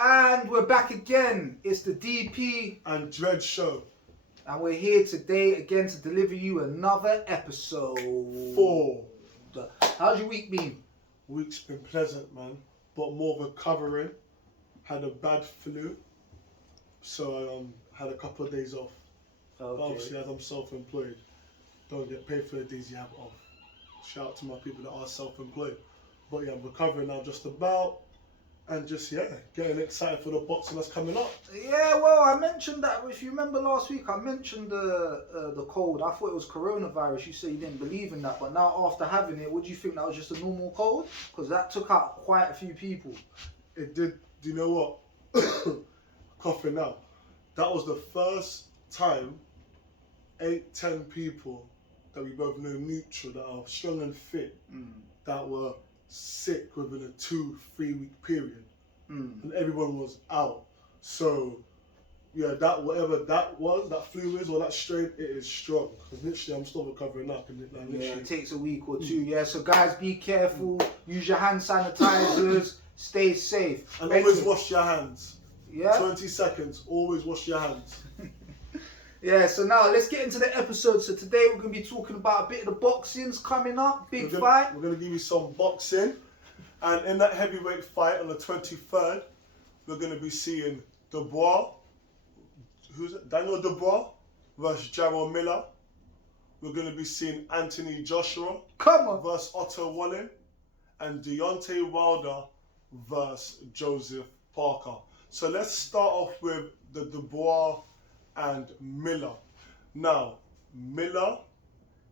And we're back again. It's the DP&Dreads show. And we're here today again to deliver you another episode. 4. How's your week been? Week's been pleasant, man. But more recovering. Had a bad flu. So I had a couple of days off. Okay. Obviously, as I'm self-employed, don't get paid for the days you have off. Shout out to my people that are self-employed. But yeah, I'm recovering now just about. And just, getting excited for the boxing that's coming up. Yeah, well, I mentioned that. If you remember last week, I mentioned the cold. I thought it was coronavirus. You said you didn't believe in that. But now after having it, would you think that was just a normal cold? Because that took out quite a few people. It did. Do you know what? Coughing now. That was the first time 8-10 people that we both know neutral, that are strong and fit, that were sick within a 2-3 week period, and everyone was out. So yeah, that whatever that was, that flu is, or that strain, it is strong. Because literally I'm still recovering up, and it takes a week or two. Yeah, so guys, be careful, use your hand sanitizers, stay safe, and always wash your hands. 20 seconds, always wash your hands. Yeah, so now let's get into the episode. So today we're going to be talking about a bit of the boxings coming up, big fight. We're going to give you some boxing. And in that heavyweight fight on the 23rd, we're going to be seeing Dubois, Daniel Dubois versus Jarrell Miller. We're going to be seeing Anthony Joshua versus Otto Wallin. And Deontay Wilder versus Joseph Parker. So let's start off with the Dubois and Miller. Now, Miller,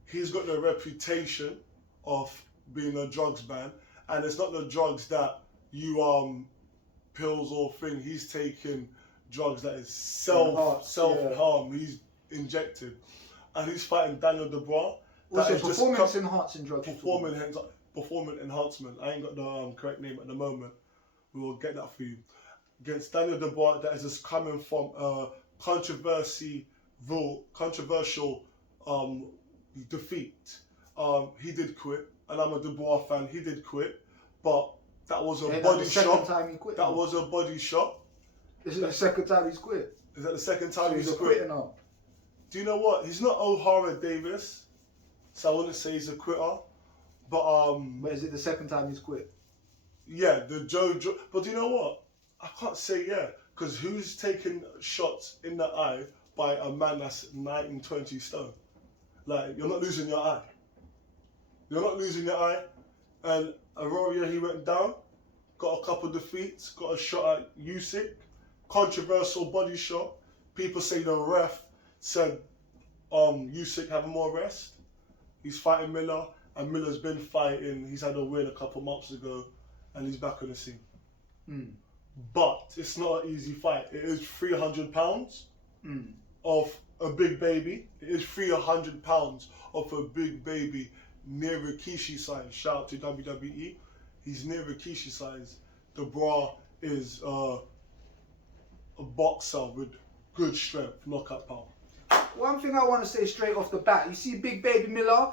he's got the reputation of being a drugs man, and it's not the drugs that you pills or thing. He's taking drugs that is self-harm. He's injected, and he's fighting Daniel Dubois. Also, performance enhancing drugs. Performance enhancement. I ain't got the correct name at the moment. We will get that for you. Against Daniel Dubois, that is just coming from controversial defeat. He did quit, and I'm a Dubois fan. He did quit, but that was a body shot. That was a body shot. This is the second time he's quit. Is that the second time so he's a quit? Quitter now. Do you know what? He's not O'Hara Davis, so I wouldn't say he's a quitter. But is it the second time he's quit? Yeah, the Joe. But do you know what? I can't say because who's taking shots in the eye by a man that's 19-20 stone? Like, you're not losing your eye. You're not losing your eye. And Arroyo, he went down, got a couple defeats, got a shot at Usyk, controversial body shot. People say the ref said Usyk having more rest. He's fighting Miller, and Miller's been fighting. He's had a win a couple months ago, and he's back on the scene. But it's not an easy fight. It is 300 pounds of a big baby. It is 300 pounds of a big baby near Rikishi size. Shout out to WWE. He's near Rikishi size. Dubois is a boxer with good strength, knockout power. One thing I want to say straight off the bat, you see Big Baby Miller,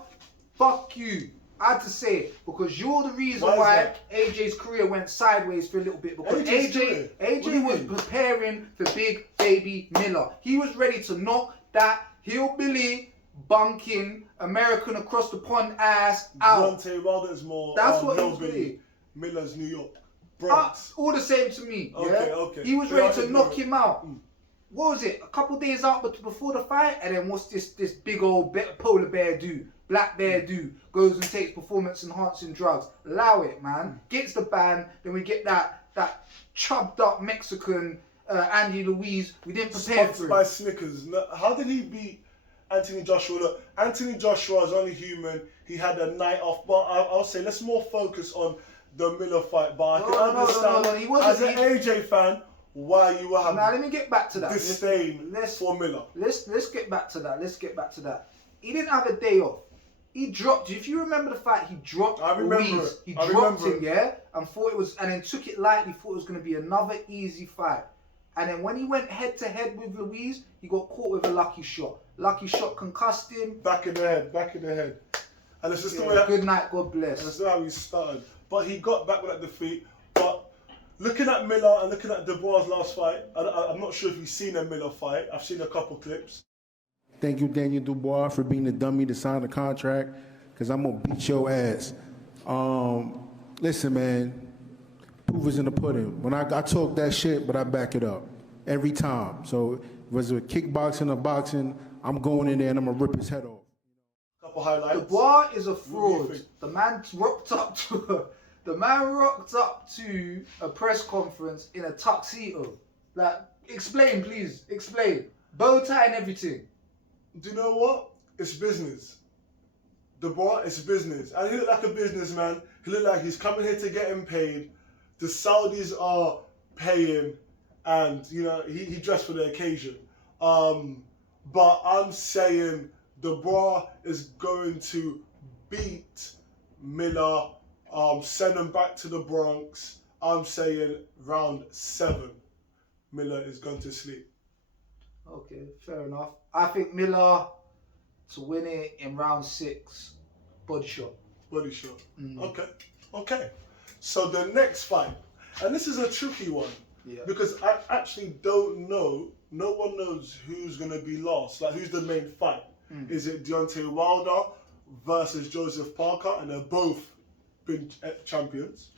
fuck you. I had to say it because you're the reason why AJ's career went sideways for a little bit, because AJ was preparing for Big Baby Miller. He was ready to knock that hillbilly, bunking, American across the pond ass out. Deontay Wilder is more what hillbilly. Miller's New York. Bronx. All the same to me. Okay. He was ready to knock him out. What was it? A couple days out before the fight, and then what's this big old polar bear do? Black bear do goes and takes performance enhancing drugs. Allow it, man. Gets the ban. Then we get that chubbed up Mexican Andy Louise. We didn't prepare for it. By Snickers. How did he beat Anthony Joshua? Look, Anthony Joshua is only human. He had a night off, but I'll say let's more focus on the Miller fight. But I can understand he wasn't, as an AJ fan why you were having. Now let me get back to that. Disdain for Miller. Let's get back to that. He didn't have a day off. He dropped. If you remember the fight, he dropped. I remember Ruiz. He dropped him, and thought it was, and then took it lightly. Thought it was going to be another easy fight. And then when he went head to head with Louise, he got caught with a lucky shot. Lucky shot concussed him. Back in the head. And it's just the way. Good night, God bless. And that's how he started. But he got back with that defeat. But looking at Miller and looking at Dubois' last fight, I'm not sure if you've seen a Miller fight. I've seen a couple clips. Thank you, Daniel Dubois, for being the dummy to sign the contract, because I'm going to beat your ass. Listen, man, proof is in the pudding. When I talk that shit, but I back it up every time. So whether it's kickboxing or boxing, I'm going in there and I'm going to rip his head off. Couple highlights. Dubois is a fraud. The man rocked up to a press conference in a tuxedo. Like, explain, please. Explain. Bow tie and everything. Do you know what? It's business. Dubois, it's business. And he looked like a businessman. He looked like he's coming here to get him paid. The Saudis are paying, and you know he dressed for the occasion. But I'm saying Dubois is going to beat Miller, send him back to the Bronx. I'm saying round 7, Miller is going to sleep. Okay, fair enough. I think Miller to win it in round 6, body shot. Body shot. Okay. So the next fight, and this is a tricky one, because I actually don't know. No one knows who's going to be last. Like, who's the main fight? Is it Deontay Wilder versus Joseph Parker, and they're both been champions,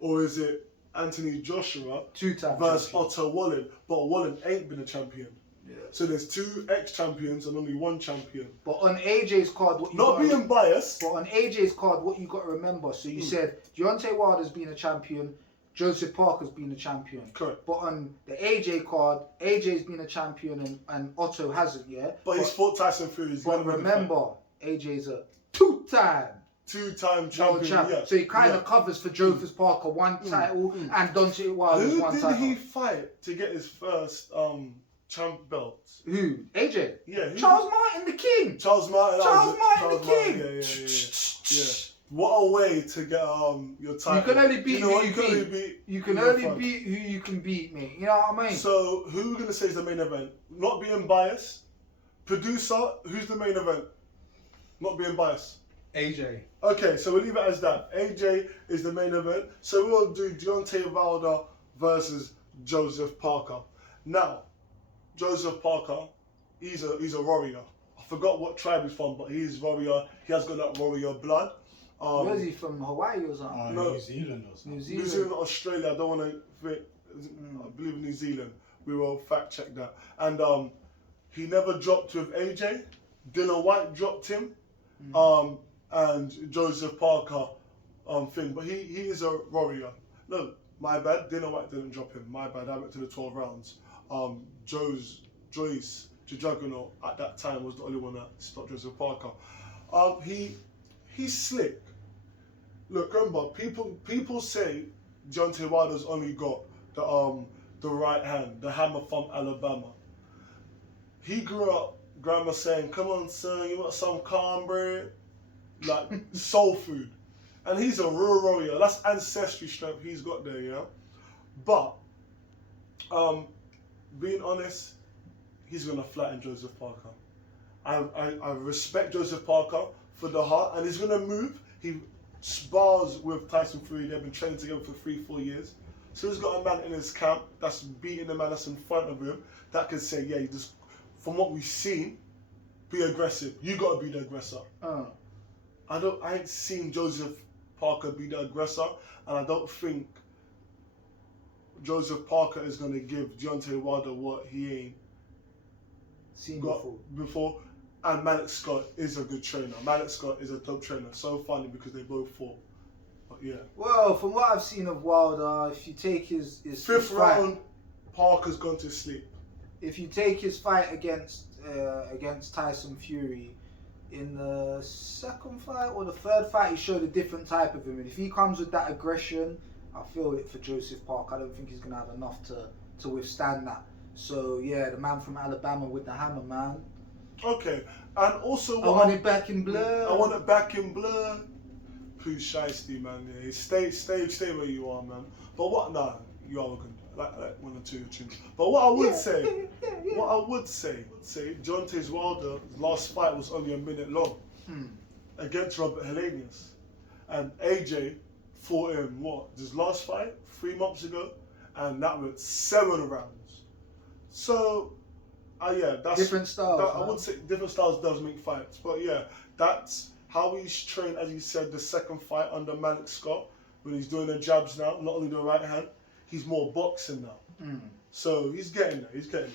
or is it Anthony Joshua 2-time versus champion. Otto Wallen? But Wallen ain't been a champion. Yeah. So there's 2 ex-champions and only 1 champion. But on AJ's card, what you Not being biased. But on AJ's card, what you got to remember. So you said Deontay Wilder's been a champion, Joseph Parker's been a champion. Correct. But on the AJ card, AJ's been a champion and Otto hasn't yet. But he's fought Tyson Fury. But remember, AJ's a 2-time. 2-time World champion. champ. Yeah. So he kind of covers for Joseph Parker 1 title and Deontay Wilder's Who 1 did title. he fight to get his first champ belt? Who? AJ? Yeah. Charles Martin, the king. Charles Martin. Charles Martin, the king. Yeah. What a way to get your title. You can only beat who you can only beat. beat. You can only beat who you can beat, mate. You know what I mean? So who are we gonna say is the main event? Not being biased. Producer, who's the main event? Not being biased. AJ. Okay, so we'll leave it as that. AJ is the main event. So we'll do Deontay Wilder versus Joseph Parker. Now, Joseph Parker, he's a warrior. I forgot what tribe he's from, but he's warrior. He has got that warrior blood. Where's he from? Hawaii or something? No. New Zealand or something. New Zealand, Australia. I don't want to think. I believe New Zealand. We will fact check that. And he never dropped with AJ. Dana White dropped him. And Joseph Parker thing. But he is a warrior. No, my bad. Dana White didn't drop him. My bad. I went to the 12 rounds. Joyce Juggernaut at that time was the only one that stopped Joseph Parker. He's slick. Look, remember, people say Deontay Wilder's only got the right hand, the hammer from Alabama. He grew up, grandma saying, "Come on, son, you want some cornbread?" Like soul food. And he's a real warrior. That's ancestry strength he's got there, you know. But being honest, he's gonna flatten Joseph Parker. I respect Joseph Parker for the heart, and he's gonna move. He spars with Tyson Fury. They've been training together for 3-4 years. So he's got a man in his camp that's beating the man that's in front of him that can say, yeah, just from what we've seen, be aggressive. You gotta be the aggressor. I ain't seen Joseph Parker be the aggressor, and I don't think Joseph Parker is gonna give Deontay Wilder what he ain't Seen got before. And Malik Scott is a good trainer. Malik Scott is a top trainer. So funny because they both fought. But yeah. Well, from what I've seen of Wilder, if you take his 5th fight, round, Parker's gone to sleep. if you take his fight against Tyson Fury, in the 2nd fight or the 3rd fight, he showed a different type of him. And if he comes with that aggression, I feel it for Joseph Parker. I don't think he's gonna have enough to withstand that. So yeah, the man from Alabama with the hammer, man. Okay, and also I want it back in blood. I want it back in blood. Please, shiesty, man. Yeah, stay where you are, man. But what? Nah, you are good. Like 1 or 2 tunes. But what I would say, Deontay Wilder's last fight was only a minute long against Robert Helenius, and AJ fought him, this last fight, 3 months ago, and that went 7 rounds. So, yeah, that's... Different styles, I would say different styles does make fights. But yeah, that's how he's trained, as you said, the second fight under Malik Scott, when he's doing the jabs now, not only the right hand, he's more boxing now. So he's getting there,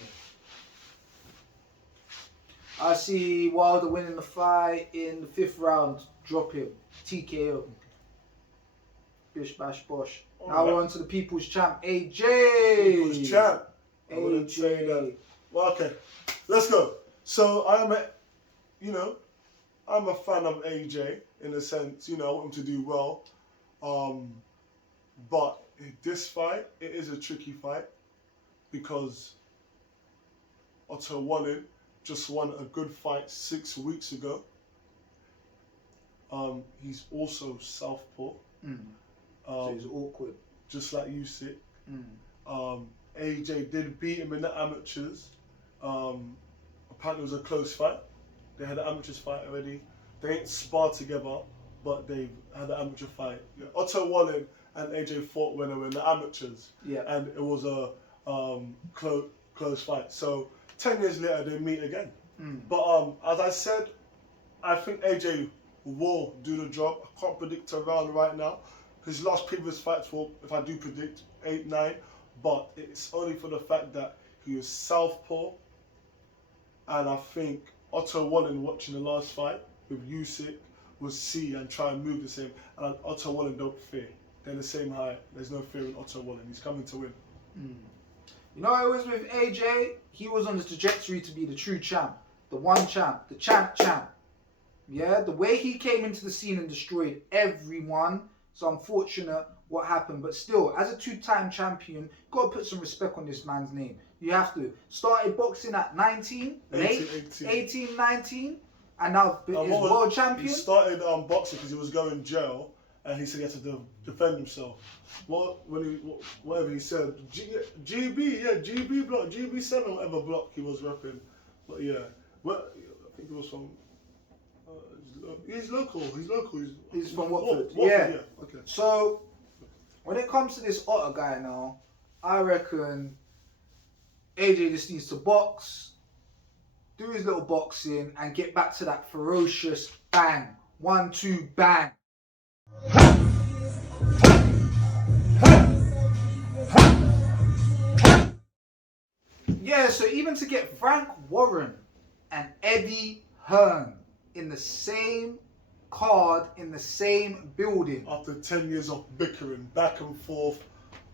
I see Wilder winning the fight in the 5th round, drop him, TKO. Bish bash bosh. Now we're on to the People's Champ, AJ. People's Champ. I wouldn't AJ. say that. Well, okay, let's go. So I'm a fan of AJ in a sense, I want him to do well. But this fight, it is a tricky fight because Otto Wallin just won a good fight 6 weeks ago. He's also southpaw. So he's awkward. Just like Usyk. AJ did beat him in the amateurs. Apparently it was a close fight. They had an amateurs fight already. They ain't sparred together, but they had an amateur fight. Yeah. Otto Wallin and AJ fought when they were in the amateurs. Yeah. And it was a close fight. So 10 years later they meet again. But as I said, I think AJ will do the job. I can't predict a round right now. His last previous fights were, if I do predict, 8-9. But it's only for the fact that he was southpaw. And I think Otto Wallin, watching the last fight with Usyk, will see and try and move the same. And Otto Wallin don't fear. They're the same height. There's no fear in Otto Wallin. He's coming to win. You know, I was with AJ. He was on the trajectory to be the true champ, the one champ, the champ. Yeah, the way he came into the scene and destroyed everyone. So unfortunate what happened, but still, as a 2-time champion, gotta put some respect on this man's name. You have to. Started boxing at 19, 18, 19, and now is world champion. He started boxing because he was going jail, and he said he had to defend himself. Whatever he said, GB block, GB7, whatever block he was repping. But yeah, I think he was from. He's local. He's from Watford. Yeah. Yeah. Okay. So when it comes to this Otter guy now, I reckon AJ just needs to box, do his little boxing, and get back to that ferocious bang. 1-2 bang. Yeah, so even to get Frank Warren and Eddie Hearn in the same card, in the same building. After 10 years of bickering, back and forth,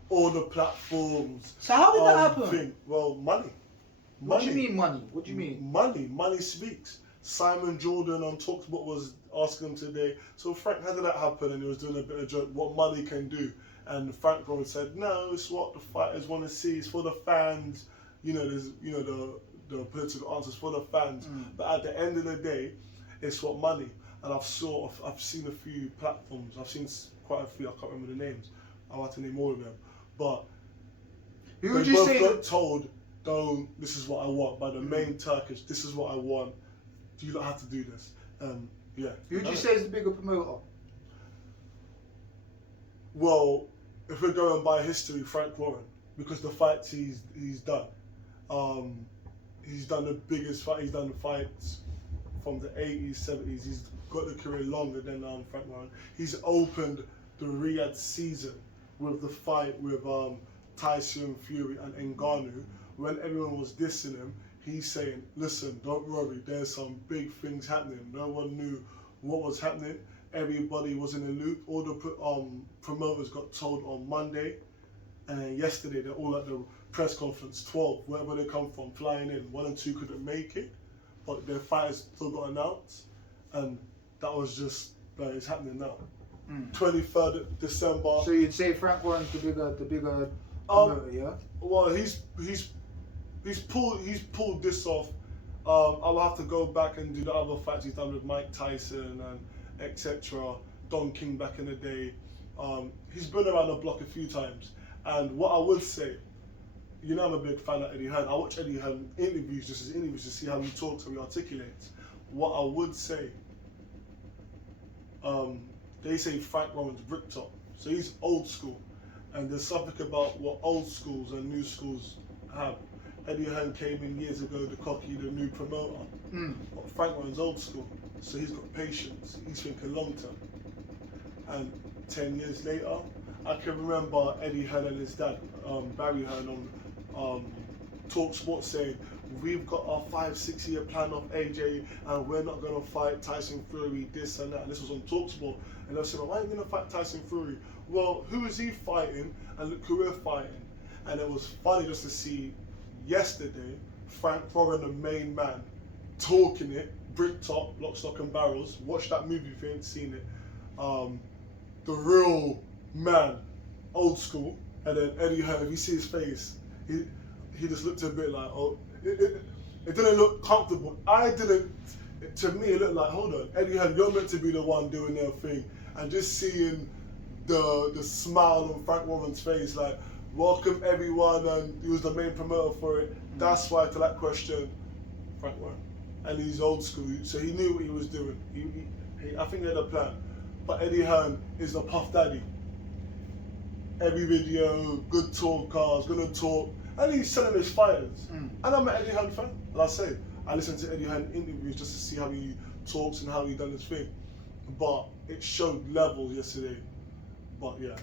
all the platforms. So how did that happen? Well, money. What do you mean money? What do you mean? Money speaks. Simon Jordan on TalkSport was asking him today, so Frank, how did that happen? And he was doing a bit of joke, what money can do. And Frank Warren said, no, it's what the fighters want to see, it's for the fans. There's, the political answers for the fans. But at the end of the day, it's what money. And I've seen a few platforms. I've seen quite a few. I can't remember the names. I'll have to name all of them. But who would you say got told, "Don't. This is what I want." By the main Turkish, this is what I want. You don't have to do this. Yeah. Who would you say is the bigger promoter? Well, if we're going by history, Frank Warren, because the fights he's done. He's done the biggest fight. He's done the fights from the 80s, 70s. He's got the career longer than Frank Warren. He's opened the Riyadh season with the fight with Tyson Fury and Ngannou. When everyone was dissing him, he's saying, listen, don't worry, there's some big things happening. No one knew what was happening. Everybody was in the loop. All the promoters got told on Monday. And then yesterday, they're all at the press conference, 12, wherever they come from, flying in. 1 and 2 couldn't make it, but their fighters still got announced. And that was just, it's happening now. 23rd December. So you'd say Frank Warren's the bigger promoter, yeah? Well, he's pulled this off. I'll have to go back and do the other fights he's done with Mike Tyson and etc. Don King back in the day. He's been around the block a few times. And what I would say, I'm a big fan of Eddie Hearn. I watch Eddie Hearn interviews, just his interviews, to see how he talks, how he articulates. What I would say, they say Frank Warren's bricked up. So he's old school. And there's something about what old schools and new schools have. Eddie Hearn came in years ago, the cocky, the new promoter. But Frank Warren's old school. So he's got patience. He's thinking long term. And 10 years later, I can remember Eddie Hearn and his dad, Barry Hearn, on Talk Sports saying, we've got our 5-6 year plan of AJ and we're not going to fight Tyson Fury, this and that. And this was on Talk Sport. And they said, why are you going to fight Tyson Fury? Well, who is he fighting? And look who we're fighting. And it was funny just to see yesterday, Frank Warren, the main man, talking it, brick top, lock, stock and barrels. Watch that movie if you ain't seen it. The real man, old school. And then Eddie Hearn, if you see his face, he just looked a bit like, oh, it didn't look comfortable. To me it looked like, hold on, Eddie Hearn, you're meant to be the one doing their thing. And just seeing the smile on Frank Warren's face, like, welcome everyone, and he was the main promoter for it. That's why, to that question, Frank Warren. And he's old school, so he knew what he was doing. I think he had a plan. But Eddie Hearn is a puff daddy. Every video, good talkers, gonna talk, and he's selling his fighters. And I'm an Eddie Hearn fan. Like I say, I listen to Eddie Hearn interviews just to see how he talks and how he done his thing. But it showed levels yesterday. But yeah.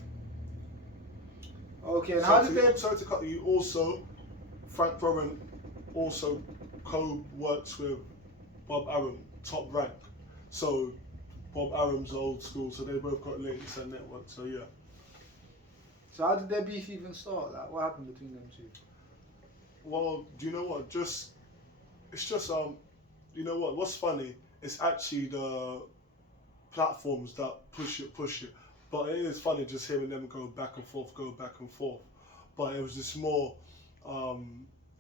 Okay, and how did they... Sorry to cut you. Also, Frank Warren also co-works with Bob Arum, Top Rank. So Bob Arum's old school, so they both got links and networks. So yeah. So how did their beef even start? Like, what happened between them two? Well, do you know what? It's just you know what? What's funny? It's actually the platforms that push it. But it is funny just hearing them go back and forth. But it was just more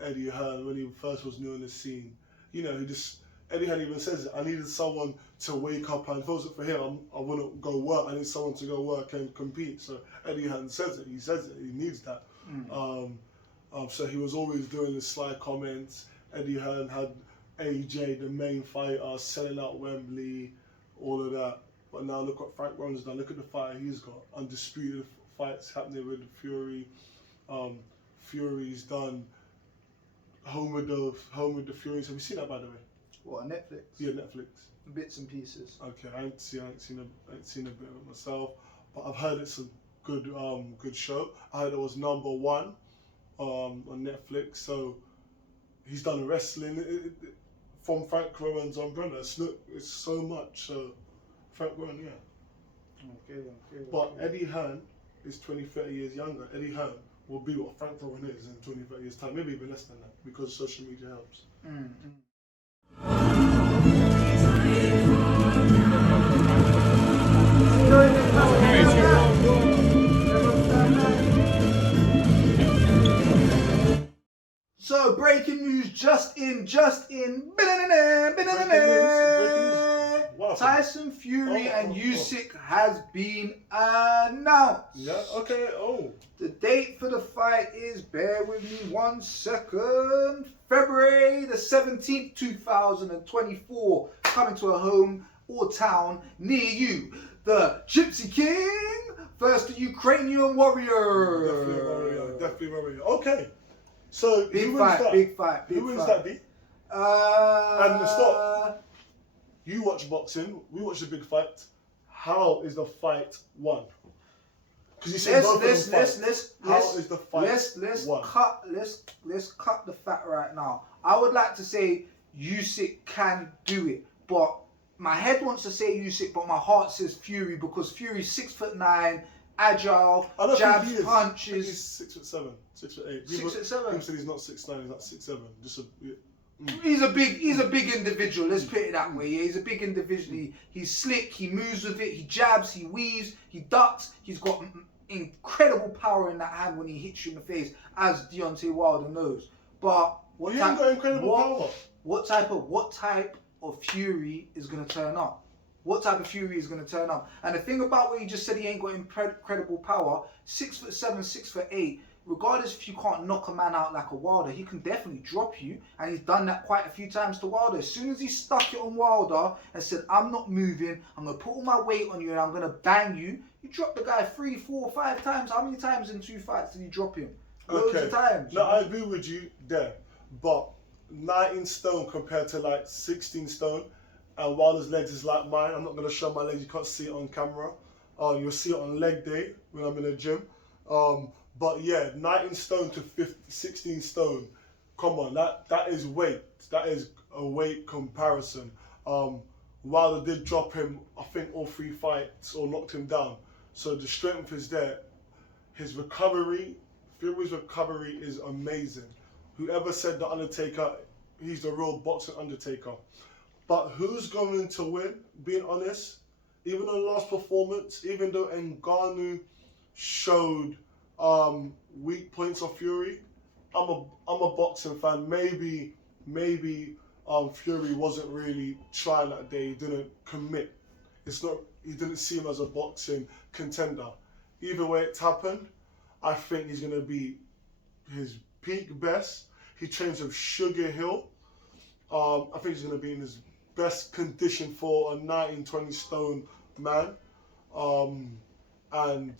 Eddie Hearn when he first was new in the scene. You know, Eddie Hearn even says it. I needed someone to wake up, and if it wasn't for him, I wouldn't go work. I need someone to go work and compete. So Eddie Hearn says it. He says it. He needs that. So he was always doing the sly comments. Eddie Hearn had AJ, the main fighter, selling out Wembley, all of that. But now look what Frank Warren's done. Look at the fight he's got. Undisputed fights happening with Fury. Fury's done Home with the Furies. Have you seen that, by the way? What, on Netflix? Yeah, Netflix. Bits and pieces. Okay, I ain't seen a bit of it myself, but I've heard it's a good show. I heard it was #1 on Netflix. So he's done wrestling from Frank Warren's umbrella. It's so much. So Frank Warren, yeah. Okay. But Eddie Hearn is 20-30 years younger. Eddie Hearn will be what Frank Warren is in 20-30 years time, maybe even less than that, because social media helps. So breaking news, just in. Wow. Tyson Fury and Usyk has been announced. Yeah, okay, The date for the fight is, bear with me 1 second, February the 17th, 2024, coming to a home or town near you. The Gypsy King versus the Ukrainian Warrior. Definitely warrior. Okay. So Big fight. Who wins that, D? And stop. You watch boxing, we watch the big fight. How is the fight won? Because you say both of them fight. How is the fight won? Let's cut the fat right now. I would like to say Usyk can do it, but my head wants to say Usyk, but my heart says Fury, because Fury's 6'9", agile, jabs, punches. He's 6'7", 6'8". 6'7". People said he's not 6'9", he's like 6'7". Just a. He's a big individual. Let's put it that way. Yeah, he's a big individual. He's slick. He moves with it. He jabs. He weaves. He ducks. He's got incredible power in that hand when he hits you in the face, as Deontay Wilder knows. But He ain't got incredible power. What type of Fury is gonna turn up? What type of Fury is gonna turn up? And the thing about what you just said, he ain't got incredible power. 6'7", 6'8". regardless if you can't knock a man out like a Wilder, he can definitely drop you, and he's done that quite a few times to Wilder. As soon as he stuck it on Wilder and said, I'm not moving, I'm going to put all my weight on you and I'm going to bang you, he dropped the guy 3, 4, 5 times. How many times in 2 fights did he drop him? Loads of times. No, I agree with you there, but 19 stone compared to like 16 stone, and Wilder's legs is like mine. I'm not going to show my legs, you can't see it on camera. You'll see it on leg day when I'm in the gym. But yeah, 19 stone to 16 stone, come on, that is weight. That is a weight comparison. Wilder did drop him, I think, all 3 fights or knocked him down. So the strength is there. His recovery, Fury's recovery is amazing. Whoever said the Undertaker, he's the real boxing Undertaker. But who's going to win, being honest? Even the last performance, even though Ngannou showed weak points of Fury, I'm a boxing fan. Maybe Fury wasn't really trying that day. He didn't commit. He didn't see him as a boxing contender. Either way it's happened, I think he's gonna be his peak best. He trains with Sugar Hill. I think he's gonna be in his best condition for a 19, 20 stone man. And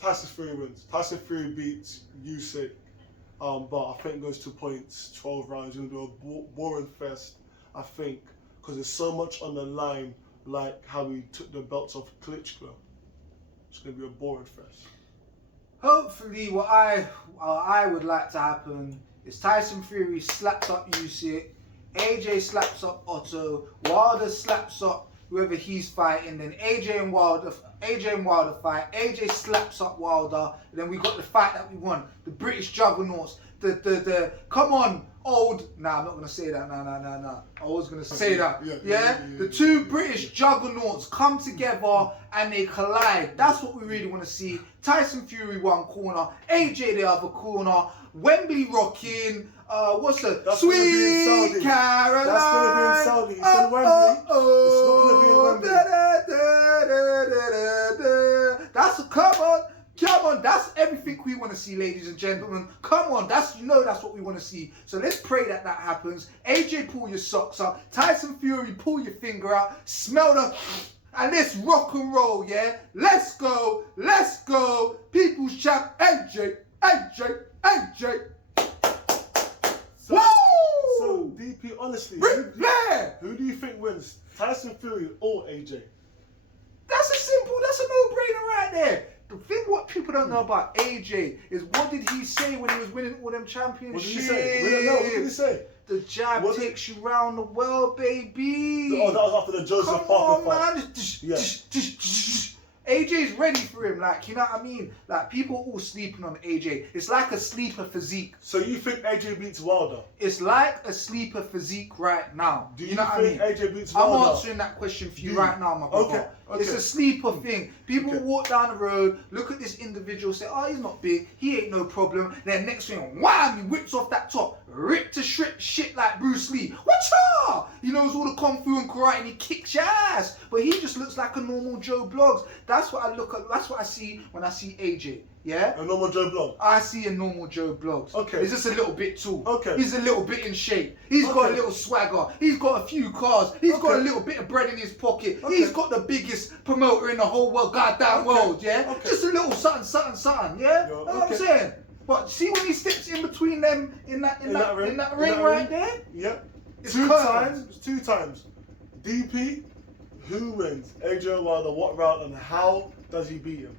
Tyson Fury wins. Tyson Fury beats Usyk, but I think it goes to points, 12 rounds. He's going to do a boring fest, I think, because there's so much on the line, like how he took the belts off Klitschko. It's going to be a boring fest. Hopefully, what I would like to happen is Tyson Fury slaps up Usyk, AJ slaps up Otto, Wilder slaps up whoever he's fighting, then AJ and Wilder fight, AJ slaps up Wilder, and then we got the fight that we want, the British juggernauts, the come on, old, nah, I'm not going to say that, nah, I was going to say that, yeah? The two British juggernauts come together and they collide. That's what we really want to see. Tyson Fury one corner, AJ the other corner, Wembley rocking, what's the That's Sweet Caroline? That's going to be in Saudi. It's in Wembley. It's not going to be in Wembley. That's come on, that's everything we want to see, ladies and gentlemen. Come on, that's what we want to see. So let's pray that happens. AJ, pull your socks up. Tyson Fury, pull your finger out. Smell the, and let's rock and roll, yeah. Let's go. People's champ, AJ. So DP, honestly, who do you think wins? Tyson Fury or AJ? That's a no-brainer right there. The thing what people don't know about AJ is, what did he say when he was winning all them championships? What did he say? We don't know. What did he say? The jab takes you round the world, baby. Oh, that was after the Joseph Parker fight. Man. Yeah. AJ's ready for him, like, you know what I mean? Like, people all sleeping on AJ. It's like a sleeper physique. So you think AJ beats Wilder? It's like a sleeper physique right now. Do you know what I mean? AJ beats Wilder? I'm answering that question for you right now, my brother. Okay. It's a sleeper thing. People walk down the road, look at this individual, say, oh, he's not big, he ain't no problem. Then next thing, wham, he whips off that top, rip to shit like Bruce Lee. Whatcha? He knows all the kung fu and karate and he kicks your ass. But he just looks like a normal Joe Bloggs. That's what I see when I see AJ. Yeah? A normal Joe Bloggs? I see a normal Joe Bloggs. Okay. He's just a little bit tall. Okay. He's a little bit in shape. He's got a little swagger. He's got a few cars. He's got a little bit of bread in his pocket. He's got the biggest promoter in the whole goddamn world, yeah? Just a little something, yeah? You know what I'm saying? But see when he steps in between them in that ring right there? Yeah. It's two times. DP, who wins? AJ or Wilder, what route and how does he beat him?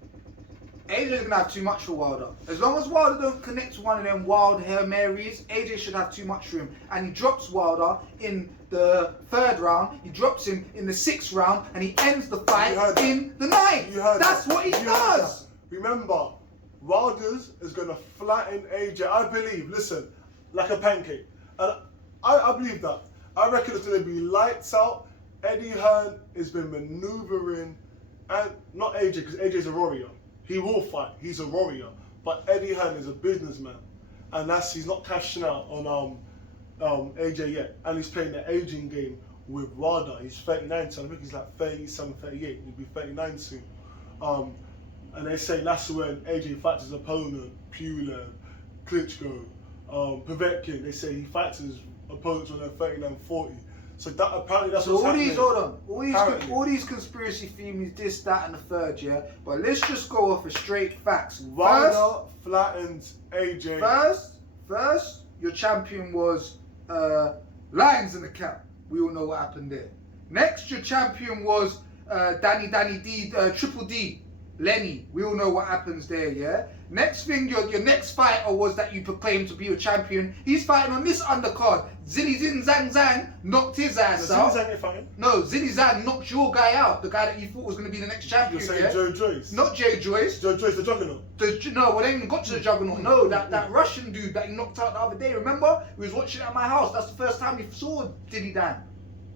AJ's gonna have too much for Wilder. As long as Wilder don't connect to one of them wild Hail Marys, AJ should have too much for him. And he drops Wilder in the 3rd round, he drops him in the 6th round, and he ends the fight in the 9th. That's what he does. Remember, Wilder's is gonna flatten AJ, I believe, listen, like a pancake. And I believe that. I reckon it's gonna be lights out. Eddie Hearn has been maneuvering, and not AJ, because AJ's a warrior. He will fight. He's a warrior. But Eddie Hearn is a businessman, and he's not cashing out on AJ yet. And he's playing the aging game with Wilder. He's 39, so I think he's like 37, 38. He'll be 39 soon. and they say that's when AJ fights his opponent, Pulev, Klitschko, Povetkin. They say he fights his opponents when they're 39, 40. So that apparently that's So what's happening. all these conspiracy theories, this, that, and the third, yeah. But let's just go off of straight facts. Wilder flattens AJ. First, your champion was Lions in the Camp. We all know what happened there. Next, your champion was Danny D, Triple D, Lenny. We all know what happens there, yeah? Next thing, your next fighter was that you proclaimed to be your champion. He's fighting on this undercard. Zilly Zin Zang Zang knocked his ass out. Zilly Zang ain't fighting? No, Zilly Zang knocked your guy out, the guy that you thought was going to be the next champion. You're saying Joe Joyce? Not Jay Joyce. Joe Joyce, the juggernaut? No, they even got to the juggernaut. No, that Russian dude that he knocked out the other day, remember? We was watching it at my house. That's the first time we saw Zilly Zang.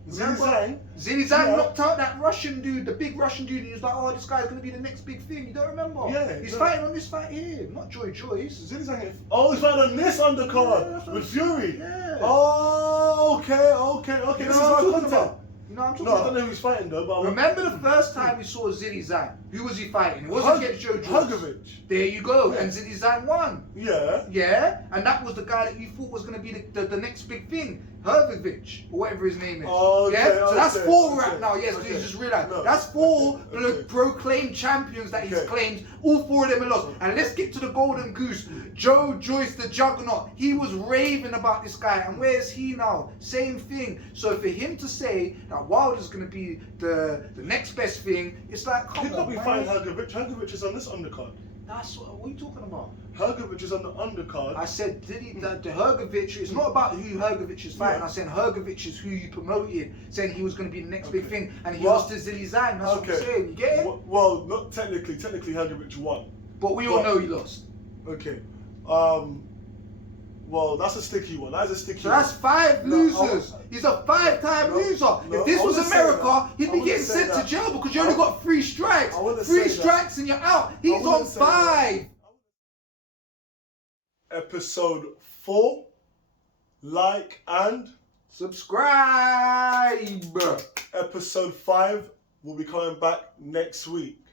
Zilly Zang knocked out that Russian dude, the big Russian dude, and he was like, oh, this guy's going to be the next big thing. You don't remember? Yeah. He's fighting on this fight here, not Joy Joyce. Zilly Zang. Oh, he's fighting on this undercard with Fury. Yeah. Oh, okay. This is our content. You know what I'm talking No, I about? don't know who he's fighting though. But Remember the first time we saw Zilly Zang? Who was he fighting? It wasn't against Joe Joyce. Hrgovic. There you go. Yeah. And Zilly Zang won. Yeah. Yeah, and that was the guy that you thought was going to be the next big thing, Hrgovic, or whatever his name is. Okay, yeah, so that's four okay, right now. Yes, okay. you just realised No, that's four okay. proclaimed champions that he's Okay. claimed. All four of them are lost. And let's get to the golden goose, Joe Joyce, the Juggernaut. He was raving about this guy, and where's he now? Same thing. So for him to say that Wilder's going to be the next best thing, it's like, come He could on, be man. fighting Hrgovic. Hrgovic is on this undercard. That's what are you talking about? Hrgovic is on the undercard. I said, the Hrgovic, it's not about who Hrgovic is fighting. Yeah. I said Hrgovic is who you promoted, saying he was going to be the next big thing, and he Well, lost to Zilly Zang. That's what I'm saying. You get it? Well, not technically. Technically, Hrgovic won. But we all know he lost. Okay. Well, that's a sticky one. That is a sticky So one. that's five losers. He's a five-time loser. No, If this I was wouldn't say America, that. he'd I be wouldn't getting say sent to that. jail because you only got 3 strikes. I wouldn't 3 say that. strikes and you're out. He's on wouldn't say 5. Episode 4. Like and Subscribe. episode 5 will be coming back next week.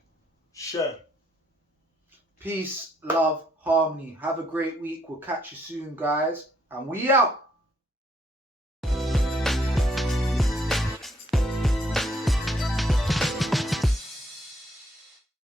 Share. Peace, love, harmony. Have a great week. We'll catch you soon, guys. And we out.